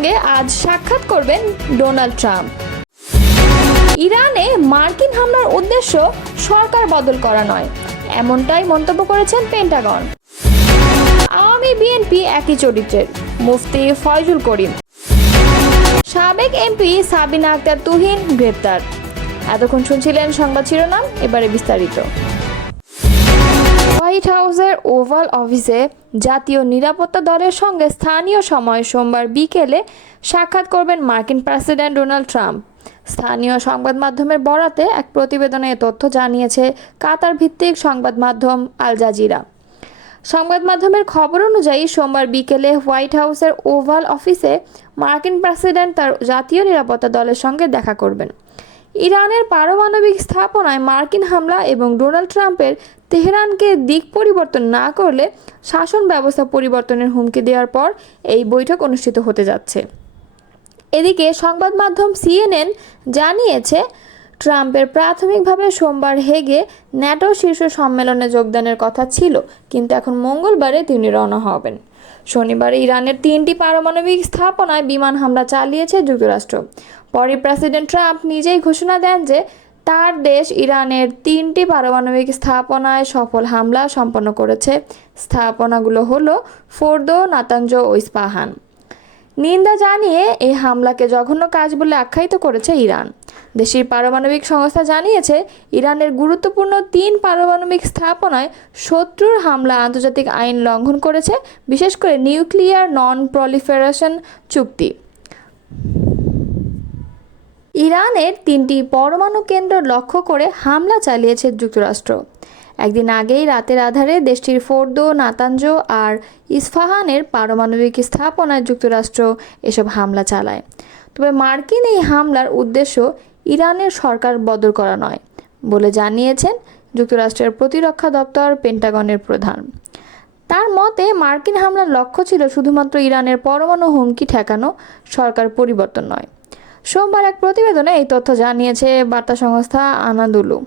সঙ্গে আজ সাক্ষাৎ করবেন ডোনাল্ড ট্রাম্প। ইরানে মার্কিন হামলার উদ্দেশ্য সরকার বদল করা নয়, এমনটাই মন্তব্য করেছেন পেন্টাগন। আওয়ামী বিএনপি একই চরিত্রের, মুফতি ফয়জুল করিম। সাবেক এমপি সাবিনা আক্তার তুহিন গ্রেপ্তার। এতক্ষণ শুনছিলেন সংবাদ শিরোনাম, এবারে বিস্তারিত। হোয়াইট হাউসের ওভাল অফিসে জাতীয় নিরাপত্তা দলের সঙ্গে স্থানীয় সময় সোমবার বিকেলে সাক্ষাৎ করবেন মার্কিন প্রেসিডেন্ট ডোনাল্ড ট্রাম্প। স্থানীয় সংবাদ মাধ্যমের বরাতে এক প্রতিবেদনে এ তথ্য জানিয়েছে কাতার ভিত্তিক সংবাদ মাধ্যম আল জাজিরা। সংবাদ মাধ্যমের খবর অনুযায়ী সোমবার বিকেলে হোয়াইট হাউসের ওভাল অফিসে মার্কিন প্রেসিডেন্ট তার জাতীয় নিরাপত্তা দলের সঙ্গে দেখা করবেন। ইরানের পারমাণবিক স্থাপনায় মার্কিন হামলা এবং ডোনাল্ড ট্রাম্পের তেহরানকে দিক পরিবর্তন না করলে শাসন ব্যবস্থা পরিবর্তনের হুমকি দেওয়ার পর এই বৈঠক অনুষ্ঠিত হতে যাচ্ছে। এদিকে সংবাদ মাধ্যম সিএনএন জানিয়েছে, ট্রাম্পের প্রাথমিকভাবে সোমবার হেগে ন্যাটো শীর্ষ সম্মেলনে যোগদানের কথা ছিল, কিন্তু এখন মঙ্গলবারে তিনি রওনা হবেন। শনিবার ইরানের 3টি পারমাণবিক স্থাপনায় বিমান হামলা চালিয়েছে যুক্তরাষ্ট্র। পরে প্রেসিডেন্ট ট্রাম্প নিজেই ঘোষণা দেন যে তার দেশ ইরানের 3টি পারমাণবিক স্থাপনায় সফল হামলা সম্পন্ন করেছে। স্থাপনাগুলো হলো ফোর্দো, নাতাঞ্জ ও ইস্পাহান। নিন্দা জানিয়ে এই হামলাকে জঘন্য কাজ বলে আখ্যায়িত করেছে ইরান। দেশটির পারমাণবিক সংস্থা জানিয়েছে, ইরানের গুরুত্বপূর্ণ 3 পারমাণবিক স্থাপনায় শত্রুর হামলা আন্তর্জাতিক আইন লঙ্ঘন করেছে, বিশেষ করে নিউক্লিয়ার নন প্রলিফারেশন চুক্তি। ইরানের 3টি পরমাণু কেন্দ্র লক্ষ্য করে হামলা চালিয়েছে যুক্তরাষ্ট্র। একদিন আগেই রাতের আধারে দেশটির ফোর্দো, নাতাঞ্জ আর ইস্পাহানের পারমাণবিক স্থাপনায় যুক্তরাষ্ট্র এসব হামলা চালায়। তবে মার্কিন এই হামলার উদ্দেশ্য ইরানের সরকার বদল করা নয় বলে জানিয়েছেন যুক্তরাষ্ট্রের প্রতিরক্ষা দপ্তর পেন্টাগনের প্রধান। তার মতে, মার্কিন হামলার লক্ষ্য ছিল শুধুমাত্র ইরানের পরমাণু হুমকি ঠেকানো, সরকার পরিবর্তন নয়। সোমবার এক প্রতিবেদনে এই তথ্য জানিয়েছে বার্তা সংস্থা আনাদুলু।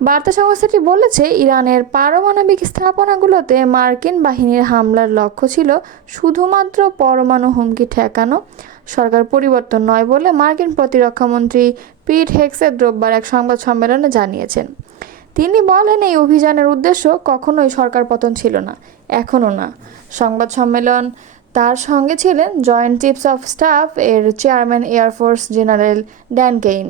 বার্তা সংস্থাটি বলেছে, ইরানের পারমাণবিক স্থাপনাগুলোতে মার্কিন বাহিনীর হামলার লক্ষ্য ছিল শুধুমাত্র পরমাণু হুমকি ঠেকানো, সরকার পরিবর্তন নয় বলে মার্কিন প্রতিরক্ষামন্ত্রী পিট হেগসেট রোববার এক সংবাদ সম্মেলনে জানিয়েছেন। তিনি বলেন, এই অভিযানের উদ্দেশ্য কখনোই সরকার পতন ছিল না, এখনও না। সংবাদ সম্মেলন তার সঙ্গে ছিলেন জয়েন্ট চিফস অফ স্টাফ এর chairman air force general Dan Kane.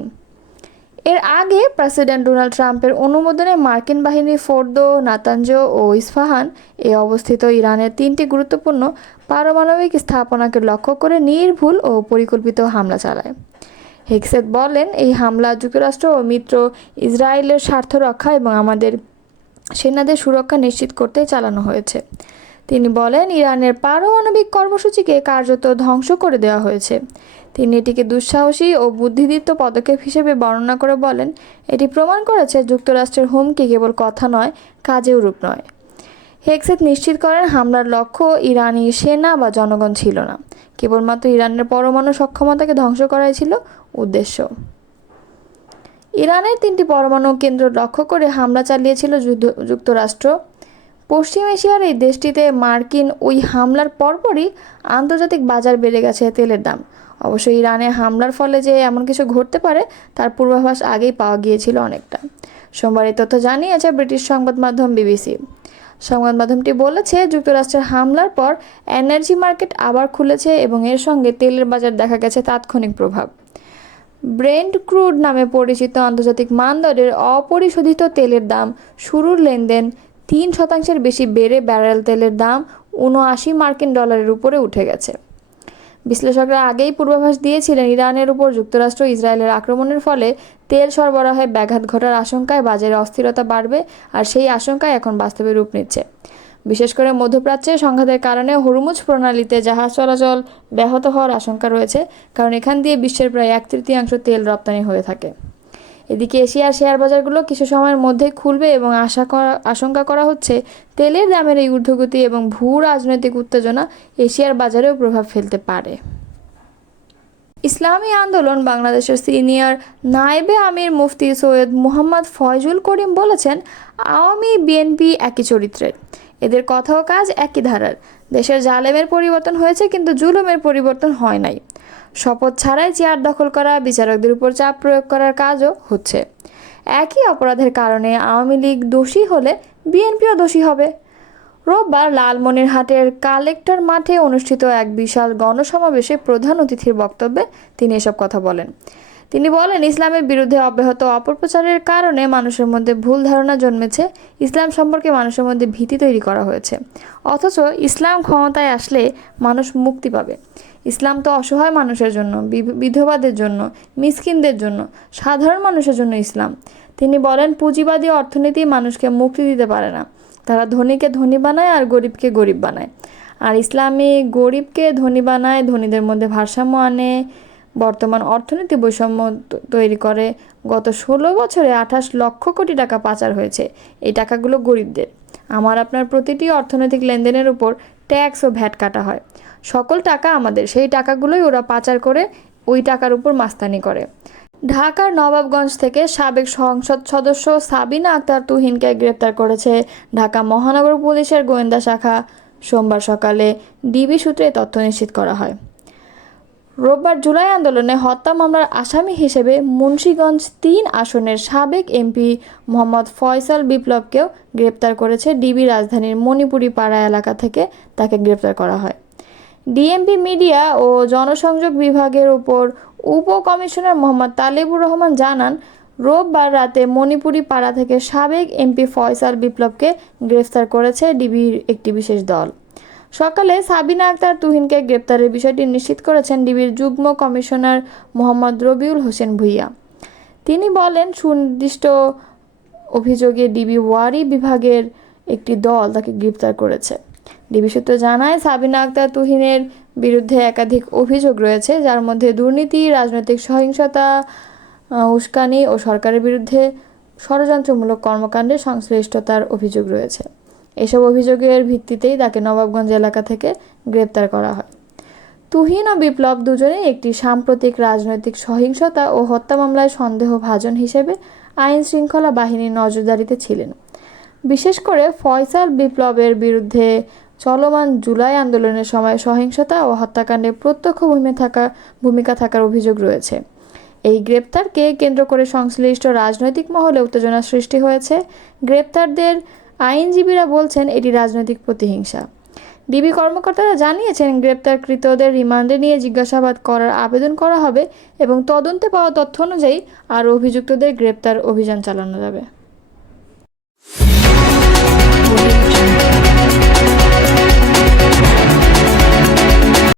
এর আগে প্রেসিডেন্ট ডোনাল্ড ট্রাম্পের অনুমোদনে মার্কিন বাহিনী ফোর্দো, নাতাঞ্জ ও ইস্পাহান এ অবস্থিত ইরানের 3টি গুরুত্বপূর্ণ পারমাণবিক স্থাপনাকে লক্ষ্য করে নির্ভুল ও পরিকল্পিত হামলা চালায়। হেগসেট বলেন, এই হামলা যুক্তরাষ্ট্র ও মিত্র ইসরায়েলের স্বার্থ রক্ষা এবং আমাদের সেনাদের সুরক্ষা নিশ্চিত করতে চালানো হয়েছে। তিনি বলেন, ইরানের পারমাণবিক কর্মসূচিকে কার্যত ধ্বংস করে দেওয়া হয়েছে। তিনি এটিকে দুঃসাহসী ও বুদ্ধিদীপ্ত পদক্ষেপ হিসেবে বর্ণনা করে বলেন, এটি প্রমাণ করেছে যুক্তরাষ্ট্রের হুমকি কেবল কথা নয়, কাজেও রূপ নয়। হেগসেট নিশ্চিত করেন, হামলার লক্ষ্য ইরানি সেনা বা জনগণ ছিল না, কেবলমাত্র ইরানের পরমাণু সক্ষমতাকে ধ্বংস করাই ছিল উদ্দেশ্য। ইরানের 3টি পরমাণু কেন্দ্র লক্ষ্য করে হামলা চালিয়েছিল যুক্তরাষ্ট্র। পশ্চিম এশিয়ার এই দেশটিতে মার্কিন ওই হামলার পরপরই আন্তর্জাতিক বাজার বেড়ে গেছে তেলের দাম। অবশ্য ইরানে হামলার ফলে যে এমন কিছু ঘটতে পারে তার পূর্বাভাস আগেই পাওয়া গিয়েছিল অনেকটা। সোমবার এই তথ্য জানিয়েছে ব্রিটিশ সংবাদ মাধ্যম বিবিসি। সংবাদ মাধ্যমটি বলেছে, যুক্তরাষ্ট্রের হামলার পর এনার্জি মার্কেট আবার খুলেছে এবং এর সঙ্গে তেলের বাজার দেখা গেছে তাৎক্ষণিক প্রভাব। ব্রেন্ট ক্রুড নামে পরিচিত আন্তর্জাতিক মানদণ্ডের অপরিশোধিত তেলের দাম শুরুর লেনদেন 3% বেশি বেড়ে ব্যারেল তেলের দাম 79 মার্কিন ডলারের উপরে উঠে গেছে। বিশ্লেষকরা আগেই পূর্বাভাস দিয়েছিলেন, ইরানের উপর যুক্তরাষ্ট্র ইসরায়েলের আক্রমণের ফলে তেল সরবরাহে ব্যাঘাত ঘটার আশঙ্কায় বাজারে অস্থিরতা বাড়বে, আর সেই আশঙ্কায় এখন বাস্তবে রূপ নিচ্ছে। বিশেষ করে মধ্যপ্রাচ্যে সংঘাতের কারণে হরমুজ প্রণালীতে জাহাজ চলাচল ব্যাহত হওয়ার আশঙ্কা রয়েছে, কারণ এখান দিয়ে বিশ্বের প্রায় 1/3 তেল রপ্তানি হয়ে থাকে। এদিকে এশিয়ার শেয়ার বাজারগুলো কিছু সময়ের মধ্যেই খুলবে এবং আশঙ্কা করা হচ্ছে তেলের দামের এই ঊর্ধ্বগতি এবং ভূ রাজনৈতিক উত্তেজনা এশিয়ার বাজারেও প্রভাব ফেলতে পারে। ইসলামী আন্দোলন বাংলাদেশের সিনিয়র নায়েবে আমির মুফতি সৈয়দ মুহাম্মদ ফয়জুল করিম বলেছেন, আওয়ামী বিএনপি একই চরিত্রের, এদের কথা ও কাজ একই ধারার। দেশের জালেমের পরিবর্তন হয়েছে, কিন্তু জুলুমের পরিবর্তন হয় নাই। শপথ ছাড়াই চেয়ার দখল করা, বিচারকদের উপর চাপ প্রয়োগ করার কাজও হচ্ছে। একই অপরাধের কারণে আওয়ামী লীগ দোষী হলে বিএনপিও দোষী হবে। রোববার লালমনিরহাটের কালেক্টর মাঠে অনুষ্ঠিত এক বিশাল গণসমাবেশে প্রধান অতিথির বক্তব্যে তিনি এসব কথা বলেন। তিনি বলেন, ইসলামের বিরুদ্ধে অব্যাহত অপপ্রচারের কারণে মানুষের মধ্যে ভুল ধারণা জন্মেছে, ইসলাম সম্পর্কে মানুষের মধ্যে ভীতি তৈরি করা হয়েছে। অথচ ইসলাম ক্ষমতায় আসলে মানুষ মুক্তি পাবে। ইসলাম তো অসহায় মানুষের জন্য, বিধবাদের জন্য, মিসকিনদের জন্য, সাধারণ মানুষের জন্য ইসলাম। তিনি বলেন, পুঁজিবাদী অর্থনীতি মানুষকে মুক্তি দিতে পারে না, তারা ধনীকে ধনী বানায় আর গরিবকে গরিব বানায়। আর ইসলামী গরিবকে ধনী বানায়, ধনীদের মধ্যে ভারসাম্য আনে, বর্তমান অর্থনীতি বৈষম্য তৈরি করে। গত 16 বছরে 28 লক্ষ কোটি টাকা পাচার হয়েছে। এই টাকাগুলো গরিবদের। আমার আপনার প্রতিটি অর্থনৈতিক লেনদেনের উপর ট্যাক্স ও ভ্যাট কাটা হয়। সকল টাকা আমাদের, সেই টাকাগুলোই ওরা পাচার করে ওই টাকার উপর মাস্তানি করে। ঢাকার নবাবগঞ্জ থেকে সাবেক সংসদ সদস্য সাবিনা আক্তার তুহিনকে গ্রেপ্তার করেছে ঢাকা মহানগর পুলিশের গোয়েন্দা শাখা। সোমবার সকালে ডিবি সূত্রে তথ্য নিশ্চিত করা হয়। রোববার জুলাই আন্দোলনে হত্যা মামলার আসামি হিসেবে মুন্সিগঞ্জ 3 আসনের সাবেক এমপি মোহাম্মদ ফয়সাল বিপ্লবকেও গ্রেপ্তার করেছে ডিবি। রাজধানীর মণিপুরি পাড়া এলাকা থেকে তাকে গ্রেপ্তার করা হয়। ডিএমপি মিডিয়া ও জনসংযোগ বিভাগের উপর উপকমিশনার মোহাম্মদ তালেবুর রহমান জানান, রোববার রাতে মণিপুরি পাড়া থেকে সাবেক এমপি ফয়সাল বিপ্লবকে গ্রেফতার করেছে ডিবির একটি বিশেষ দল। সকালে সাবিনা আক্তার তুহিনকে গ্রেপ্তারের বিষয়টি নিশ্চিত করেছেন ডিবির যুগ্ম কমিশনার মোহাম্মদ রবিউল হোসেন ভূঁইয়া। তিনি বলেন, সুনির্দিষ্ট অভিযোগে ডিবি ওয়ারি বিভাগের একটি দল তাকে গ্রেপ্তার করেছে। ডিবি সূত্র জানায়, সাবিনা আক্তার তুহিনের বিরুদ্ধে একাধিক অভিযোগ রয়েছে, যার মধ্যে দুর্নীতি, রাজনৈতিক সহিংসতা, উস্কানি ও সরকারের বিরুদ্ধে ষড়যন্ত্রমূলক কর্মকাণ্ডে সংশ্লিষ্টতার অভিযোগ রয়েছে। এসব অভিযোগের ভিত্তিতেই তাকে নবাবগঞ্জ এলাকা থেকে গ্রেপ্তার করা হয়। তুহিন ও বিপ্লব দুজনেই একটি সাম্প্রতিক রাজনৈতিক সহিংসতা ও হত্যা মামলায় সন্দেহভাজন হিসেবে আইন শৃঙ্খলা বাহিনীর নজরদারিতে ছিলেন। বিশেষ করে ফয়সাল বিপ্লবের বিরুদ্ধে চলমান জুলাই আন্দোলনের সময় সহিংসতা ও হত্যাকাণ্ডে প্রত্যক্ষ ভূমিকা থাকার অভিযোগ রয়েছে। এই গ্রেপ্তারকে কেন্দ্র করে সংশ্লিষ্ট রাজনৈতিক মহলে উত্তেজনা সৃষ্টি হয়েছে। গ্রেপ্তারদের আইনজীবীরা বলছেন, এটি রাজনৈতিক প্রতিহিংসা। ডিবি কর্মকর্তারা জানিয়েছেন, গ্রেপ্তারকৃতদের রিমান্ডে নিয়ে জিজ্ঞাসাবাদ করার আবেদন করা হবে এবং তদন্তে পাওয়া তথ্য অনুযায়ী আরও অভিযুক্তদের গ্রেপ্তার অভিযান চালানো যাবে।